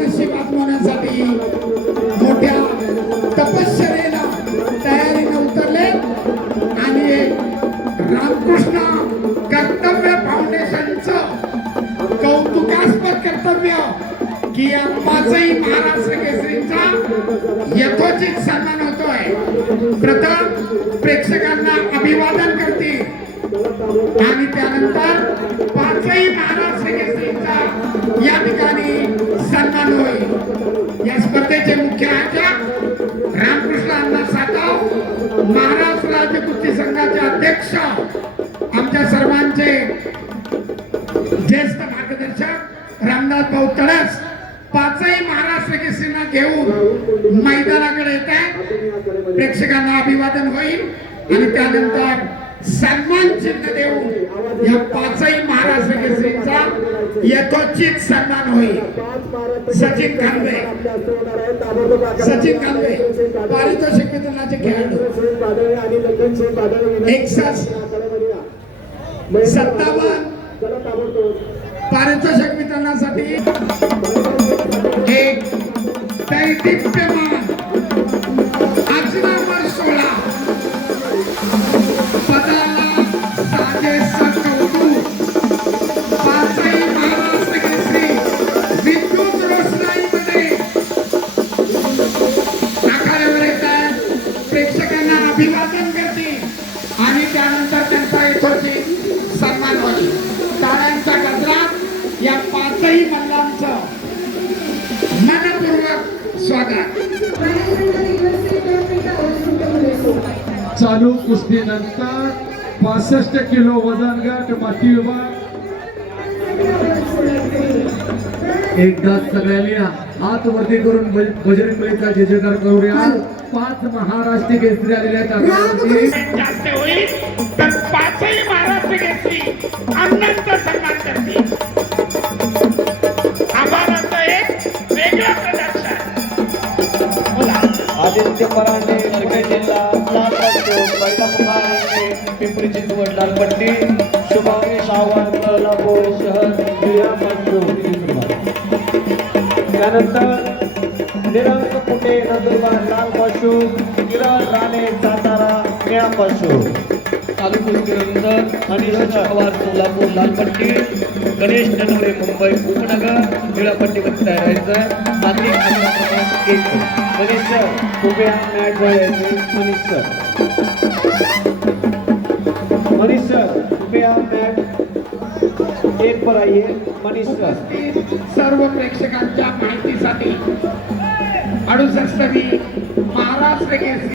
नशीब आजमावण्यासाठी मोठ्या तपश्चर्येला तयारीने उतरले आणि रामकृष्ण कर्तव्य फाउंडेशनचं कौतुकास्पद कर्तव्य की या पाचही महाराष्ट्र केसरींचा यथोचित सन्मान होतोय। प्रथम प्रेक्षकांना अभिवादन करतील आणि त्यानंतर पाचही महाराष्ट्र केसरींचा या ठिकाणी सन्मान होईल। या स्पर्धेचे मुख्य आयोजक रामकृष्ण अण्णा सातव, महाराष्ट्र राज्य कुस्ती संघाचे अध्यक्ष, आमच्या सर्वांचे ज्येष्ठ मार्गदर्शक रामदास भाऊ तळस पाचही महाराष्ट्र केसरींना घेऊन मैदानाकडे येत आहेत। प्रेक्षकांना अभिवादन होईल आणि त्यानंतर सन्मान चिन्ह देऊन या पाचही महाराष्ट्र केसरींचा यथोचित सन्मान होईल। सचिन कांबळे पारितोषिक वितरणाचे खेळाडू 57 पारितोषिक वितरणासाठी एक दैदिप्यमान अजरामर 16 पदाला साजेस कौतुक पाचही महाराष्ट्र केसरी विद्युत रोषणाईमध्ये आखाड्यावर येत आहेत। प्रेक्षकांना अभिवादन करतील आणि त्यानंतर त्यांचा यथोचित सन्मान होईल। टाळ्यांच्या गजरात या पाचही मल्लांचं मनपूर्वक स्वागत। चालू कुस्तीनंतर 65 किलो वजन गट माती विभाग एकदा सगळ्यांनी हात वरती करून बजरंग बलीचा जय जयकार करूया। 5 महाराष्ट्र केसरी आलेल्या जास्त होईल तर पाचही महाराष्ट्र केसरी अण्णांचा सन्मान करतील। आभाराचं एक वेगळं प्रदर्शन। आदित्य परांडे नरखेड जिल्हा पहिला पुकार पिंपरी चिंचवड लालपट्टी शुभांगी सावंत कोल्हापूर शहर जिल्हा त्यानंतर निरंक पुणे नंदुरबार लाल पाशू किरण राणे सातारा निळा पाशू चालू कुस्तीनंतर अनिश पवार सोलापूर लालपट्टी गणेश ननवरे मुंबई उपनगर निळापट्टीवर तयार राहायचं। माती मनीष सर उभे मॅच व्हायचे। मनीष सर उभे मॅच एक पर आइए। मनीष सर सर्व प्रेक्षकांच्या माहितीसाठी 68वी महाराष्ट्र केसरी